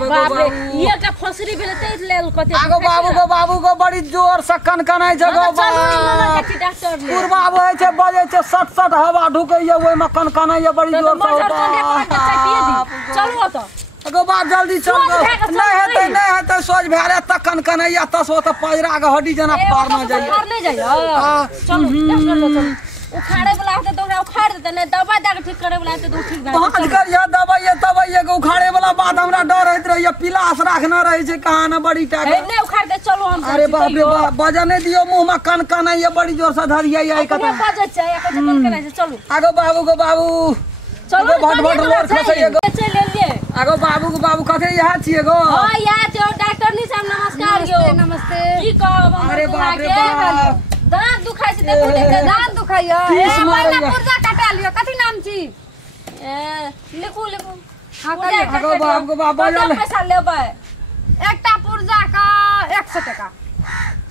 बाप रे ये का फसरी भेलते लेल कते आगो बाबू को बड़ी जोर से कनकनाई जगह बा पूर्व बाबू है छे बजे छे सट हवा ढुकैया ओय में कनकनाई बड़ी जोर से चलो तो अगो बाप जल्दी चल नहीं हेतै सोच भेरे त कनकनाई तस हो त पैरा के हड्डी जना पार न जाई ले जाइए चलो उखाड़े वाला है तो उखाड़ देते नहीं दवा दे के ठीक करे वाला है तो ठीक है बात कर या दवाई के उखाड़े वाला बात हमरा डर होइत रहिए पिलास राखना रही छै कहां न बड़ी टाइम नहीं उखाड़ दे चलो हम अरे बाप रे बाप बजा नहीं दियो मुंह में कनकनाई बड़ी जोर से धरिया आई कता बजे छै एक कनकनाई से चलो आगो बाबू चलो भट लोर खसैए गो चल ले आगो बाबू कथे यहाँ छिए गो हां यहाँ छै डॉक्टर नी साहब नमस्कार यो नमस्ते की कहब अरे बाप रे बाप दांत दुखाय छै देखो दांत दुखाय मारना पुर्जा कटा लियो कथि नाम छी लिखू हां आगो बाप बजल पैसा लेबै एकटा पुर्जा का 100 टका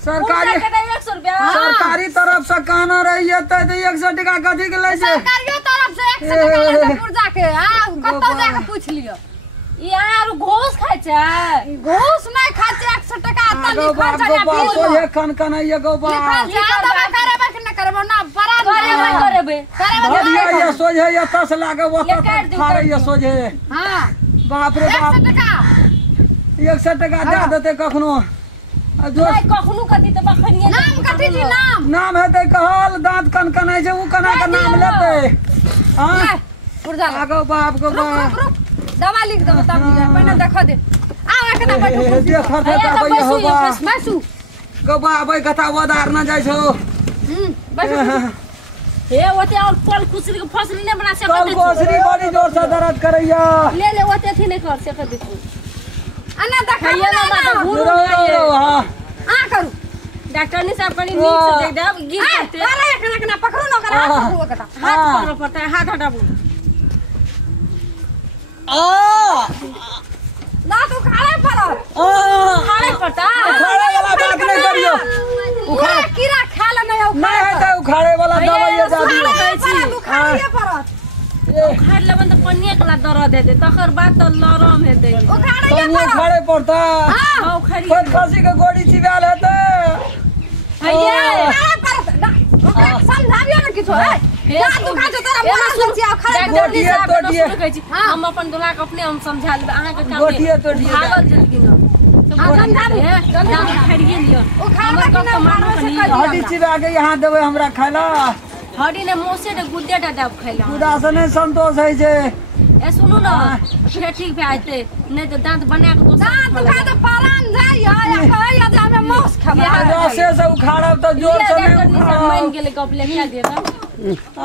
सरकारी 100 रुपया सरकारी तरफ से कहना रही है तो 100 टका कथि के ले छै सरकारियो तरफ से 100 टका ले छै पुर्जा के हां कतौ जाके पूछ लियो यार घोष खाय छै घोष नहीं खाय छै 100 टका त लिखल छै ना बिल तो ये कनकनाई गो बा लिखल छै दवा करबे कि न करबे ना बराबर करबे बढ़िया ये सोझे ये 10 लागे वो तो खारे ये सोझे हां बाप रे बाप 100 टका 100 टका दे देते कखनो जो कखनो कथि त बखनिए नाम कथि छी नाम हेतै कहल दांत कनकनाई छै उ कना के नाम लेतै हां पुर्जा आगो बाप को बाप दवा लिख दो तब पहले देखो दे आ एकटा बैठो देख खरता भैया हो बा बैसू गो बाबै कथा वदार न जाय छौ बैठो हे ओते और कल खुसरी के फसली नहीं बना सकत कल कोसरी बड़ी जोर से दर्द करैया ले ओते थी नहीं कर सकत देखो अना देखैया ना बात भूल हां आ करू डॉक्टर ने साहब कनी नीक से देख दे गिर करते अरे एकना पकड़ो न करा पकड़ो कता हाथ पकड़ो पड़ता है हाथ हटाबो ना तू खाले पड़त खाने पड़ता उखाड़े वाला बात नहीं करियो उखाड़ कीड़ा खा ले नहीं नहीं है तो उखाड़े वाला दवाई दादी तू खाले पड़त उखाड़ लेबन तो पन्नी कला दर्द हेते तकर बाद तो लरम हेते उखाड़े पन्नी उखाड़े पड़ता हां उखाड़ी कोई खसी के गोड़ी चिबाल हेते भैया खाले पड़त ओकरा समझाबियो न किछो है क्या तू खा तोरा मोना सोचिया खाले हम अपन दुल्हा के अपने हम समझा लेब अहाँ के काम गोटिए तोड़िए भागल जिंदगी न हां समझाबी दाम खड़िए लियो उखाड़ के ना मानो से कर हड्डी चिबा के यहाँ देबै हमरा खाइला हड्डी ने मोसे ने गुद्दे डाब खैला खुदा से नहीं संतोष है जे ए सुनु न फिर ठीक भे आइते नहीं तो दांत बना के दांत खा तो परान जाय या कहैया जे हमें मौस खबा रसे से उखाड़ब तो जोर से नहीं मान गेले कप ले क्या देता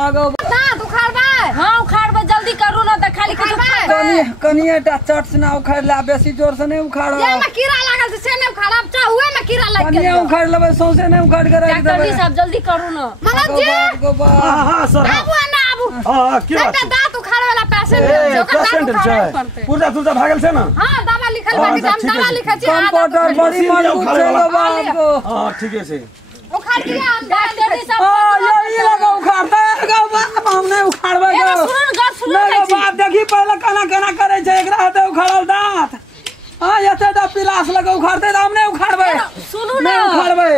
आगो दांत उखाड़बा हां उखाड़बे जल्दी करू न त खाली कुछ कनिएटा चट से ना उखाड़ ला बेसी जोर से नहीं उखाड़ब ये में कीड़ा लागल से नहीं उखाड़ब चाहुए में कीड़ा लग कनिए गेल उखाड़ लेबै सौसे नहीं उखाड़ के रख डॉक्टर देबै जी साहब जल्दी करू न मनोज जी हां सर आबू ना आबू हां की बात एकटा दांत उखाड़े वाला पेशेंट है जो का दांत उखाड़े पड़ते पुर्जा तुर्जा भागल छै ना हां दवा लिखल बाकी हम दवा लिखै छी कंपाउंडर बड़ी मजबूत छै बाप को हां ठीके छै उखाड़ दिया हम डॉक्टर जी साहब ये लगा उखाड़ता है गो बाप हम नहीं उखाड़बे ए गो सुनु न सुनु नहीं बाप देखी पहले कना करे छै एकरा हाथे उखाड़ल दांत हां एते दा पिलास लगा उखाड़ते हम नहीं उखाड़बे सुनु न नहीं उखाड़बे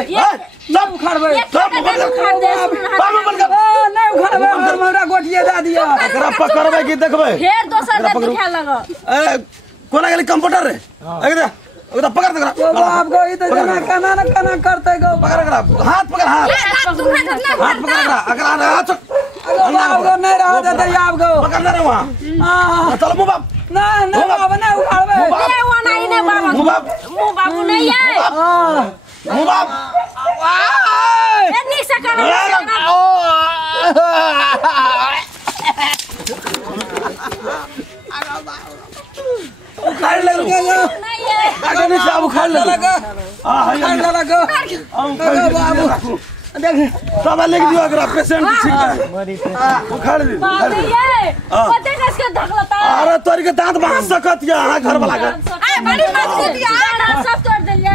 सब उखाड़बे सब उखाड़ दे बाबू बन के नहीं उखाड़बे हमरा गोटिए दा दिया एकरा पकड़बै कि देखबै फिर दोसर दे दिखा लगा ए कोना गेली कंप्यूटर रे एकरा ओकरा पकड़ दे ओ बाप गो ई तो जना कना करते गो पकड़ एकरा हाथ पकड़ हाथ दांत उखाड़ जितना हाथ पकड़ एकरा एकरा हाथ बाप गो नहीं रह देते आप गो पकड़ ले रे वहां हां चल मुंह बाप नहीं बाप नहीं उखाड़बे ए वो नहीं ने बाबा मुंह बाप मुंह बाबू नहीं है हां मुंह बाप ए नी से कर उखाड़ ले नहीं है आगे नहीं से उखाड़ ले लगा हां उखाड़ लगा बाबू देख दवा लिख दियो एकरा पेशेंट ठीक है उखाड़ दे बाप रे ये पते कसके धकलता अरे तोरी के दांत बांध सकत या हां घर वाला के ए बड़ी मजबूत यार सब तोड़ देलिए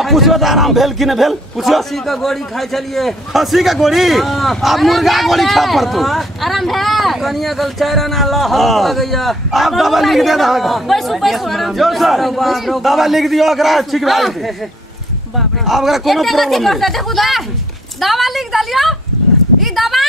अब पूछो त आराम भेल कि न भेल पूछो खसी का गोली खाई चलिए खसी का गोली अब मुर्गा गोली खा पड़तो आराम है कनिया गल चेहरा ना ला हो गया अब दवा लिख दे रहा बैसो बैसो आराम जो बाप रे दवा लिख दियो एकरा ठीक भए जेतै बाप रे अब एकरा कोनो प्रॉब्लम नहीं देखू दे दवा लिख दलियो ई दवा